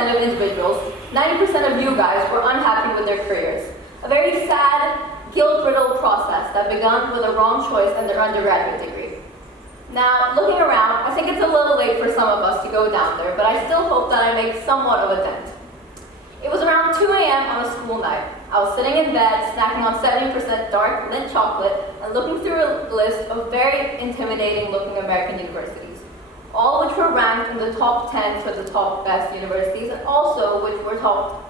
90% of individuals, 90% of you guys were unhappy with their careers. A very sad, guilt-riddled process that began with a wrong choice in their undergraduate degree. Now, looking around, I think it's a little late for some of us to go down there, but I still hope that I make somewhat of a dent. It was around 2 a.m. on a school night. I was sitting in bed, snacking on 70% dark Lindt chocolate, and looking through a list of very intimidating-looking American universities, all which were ranked in the top 10 for the top best universities, and also which were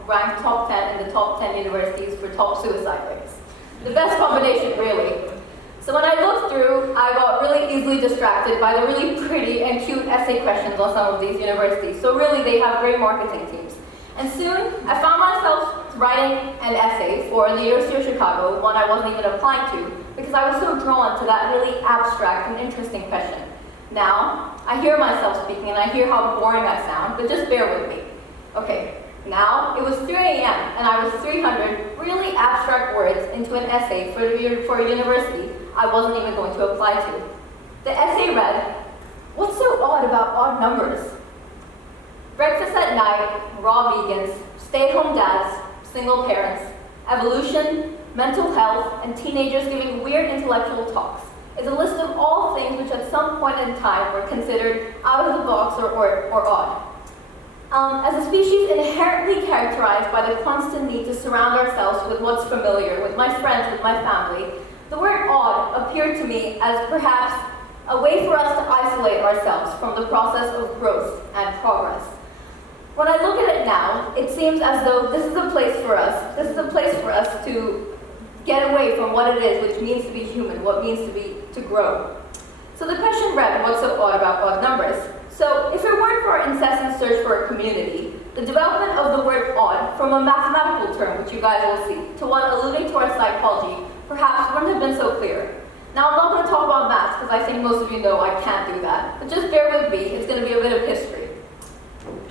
ranked top 10 in the top 10 universities for top suicide rates. The best combination, really. So when I looked through, I got really easily distracted by the really pretty and cute essay questions on some of these universities. So really, they have great marketing teams. And soon, I found myself writing an essay for the University of Chicago, one I wasn't even applying to, because I was so drawn to that really abstract and interesting question. Now, I hear myself speaking, and I hear how boring I sound, but just bear with me. Okay, now, it was 3 a.m., and I was 300 really abstract words into an essay for a university I wasn't even going to apply to. The essay read, "What's so odd about odd numbers? Breakfast at night, raw vegans, stay-at-home dads, single parents, evolution, mental health, and teenagers giving weird intellectual talks is a list of all things which at some point in time were considered out of the box or odd. As a species inherently characterized by the constant need to surround ourselves with what's familiar, with my friends, with my family, the word odd appeared to me as perhaps a way for us to isolate ourselves from the process of growth and progress. When I look at it now, it seems as though this is a place for us. This is a place for us to get away from what it is which means to be human, what means to grow. So the question read, what's so odd about odd numbers? So if it weren't for our incessant search for a community, the development of the word odd from a mathematical term, which you guys will see, to one alluding to our psychology, perhaps wouldn't have been so clear. Now I'm not going to talk about maths because I think most of you know I can't do that, but just bear with me, it's going to be a bit of history.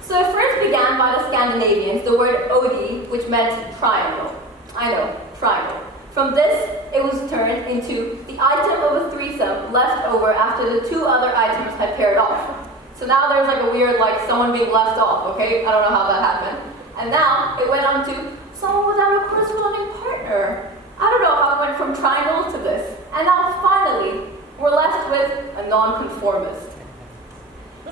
So it first began by the Scandinavians, the word odi, which meant triangle. I know, triangle. From this, it was turned into the item of a threesome left over after the two other items had paired off. So now there's like a weird, like someone being left off, okay? I don't know how that happened. And now it went on to someone without a corresponding partner. I don't know how it went from triangle to this. And now finally, we're left with a nonconformist.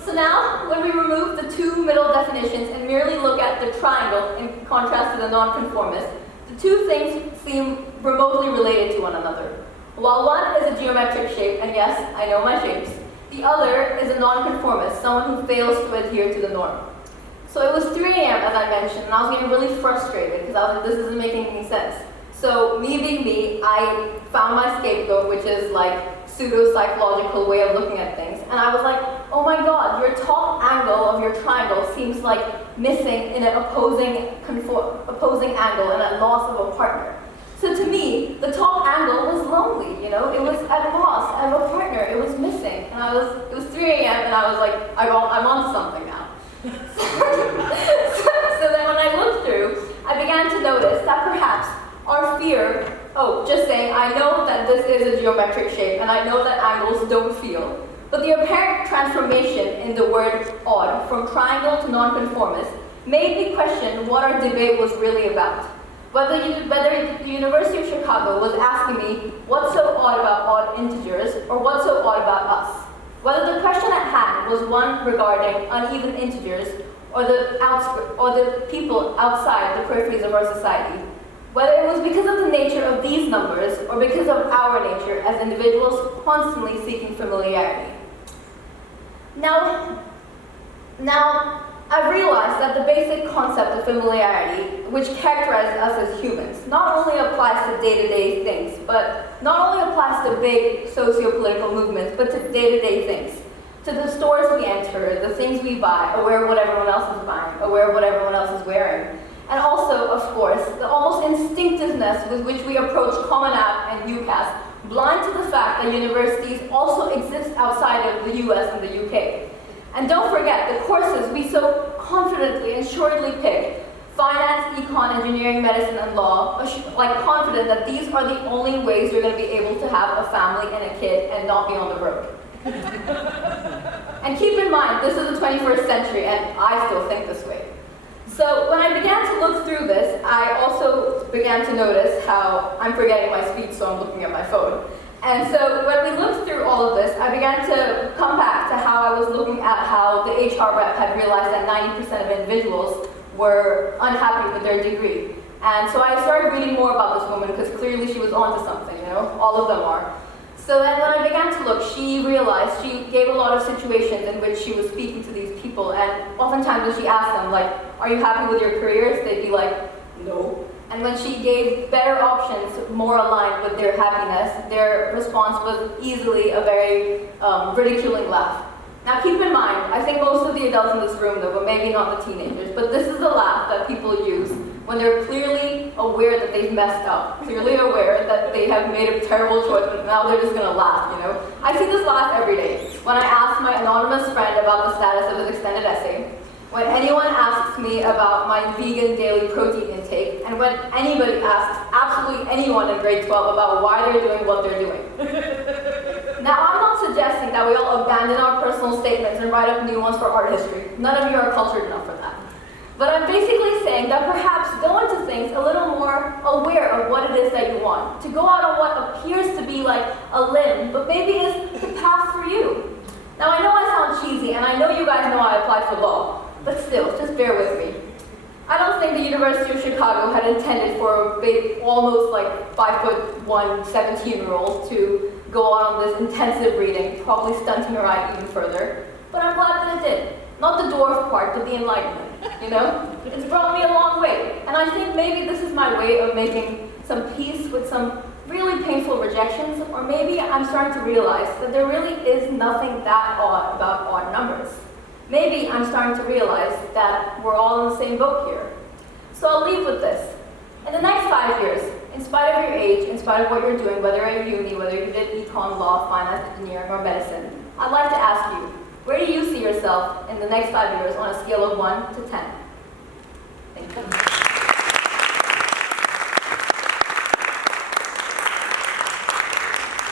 So now, when we remove the two middle definitions and merely look at the triangle in contrast to the nonconformist, the two things seem remotely related to one another. While one is a geometric shape, and yes, I know my shapes, the other is a nonconformist, someone who fails to adhere to the norm. So it was 3 a.m., as I mentioned, and I was getting really frustrated because I was like, this isn't making any sense. So me being me, I found my scapegoat, which is like pseudo-psychological way of looking at things. And I was like, oh my god, your top angle of your triangle seems like missing in an opposing angle and at loss of a partner. So to me, the top angle was lonely, you know? It was at loss of a partner, it was missing. And it was 3 a.m. and I was like, I'm on something now. So then when I looked through, I began to notice that perhaps our fear, just saying, I know that this is a geometric shape and I know that angles don't feel, but the apparent transformation in the word odd from triangle to nonconformist made me question what our debate was really about. Whether the University of Chicago was asking me what's so odd about odd integers or what's so odd about us. Whether the question at hand was one regarding uneven integers or the people outside the peripheries of our society. Whether it was because of the nature of these numbers or because of our nature as individuals constantly seeking familiarity. Now I've realized that the basic concept of familiarity, which characterizes us as humans, not only applies to day-to-day things, but not only applies to big socio-political movements, but to day-to-day things. To the stores we enter, the things we buy, aware of what everyone else is buying, aware of what everyone else is wearing. And also, of course, the almost instinctiveness with which we approach Common App and UCAS, blind to the fact that universities also exist outside of the US and the UK. And don't forget, the courses we so confidently and assuredly pick, finance, econ, engineering, medicine, and law, like confident that these are the only ways you're going to be able to have a family and a kid and not be on the road. And keep in mind, this is the 21st century, and I still think this way. began to notice how I'm forgetting my speech, so I'm looking at my phone. And so when we looked through all of this, I began to come back to how I was looking at how the HR rep had realized that 90% of individuals were unhappy with their degree. And so I started reading more about this woman because clearly she was onto something, all of them are. So then when I began to look, she realized she gave a lot of situations in which she was speaking to these people, and oftentimes when she asked them, like, are you happy with your careers? They'd be like, no. And when she gave better options, more aligned with their happiness, their response was easily a very ridiculing laugh. Now keep in mind, I think most of the adults in this room though, but maybe not the teenagers, but this is the laugh that people use when they're clearly aware that they've messed up, clearly aware that they have made a terrible choice, but now they're just gonna laugh, I see this laugh every day. When I ask my anonymous friend about the status of his extended essay, when anyone asks me about my vegan daily protein intake, and when anybody asks absolutely anyone in grade 12 about why they're doing what they're doing. Now, I'm not suggesting that we all abandon our personal statements and write up new ones for art history. None of you are cultured enough for that. But I'm basically saying that perhaps go into things a little more aware of what it is that you want. To go out on what appears to be like a limb, but maybe is the path for you. Now, I know I sound cheesy, and I know you guys know I applied for law. But still, just bear with me. I don't think the University of Chicago had intended for a almost like 5'1", 17-year-old to go on this intensive reading, probably stunting her eye even further. But I'm glad that it did. Not the dwarf part, but the enlightenment, It's brought me a long way. And I think maybe this is my way of making some peace with some really painful rejections, or maybe I'm starting to realize that there really is nothing that odd about odd numbers. Maybe I'm starting to realize that we're all in the same boat here. So I'll leave with this. In the next 5 years, in spite of your age, in spite of what you're doing, whether you're at uni, whether you did econ, law, finance, engineering, or medicine, I'd like to ask you, where do you see yourself in the next 5 years on a scale of 1 to 10?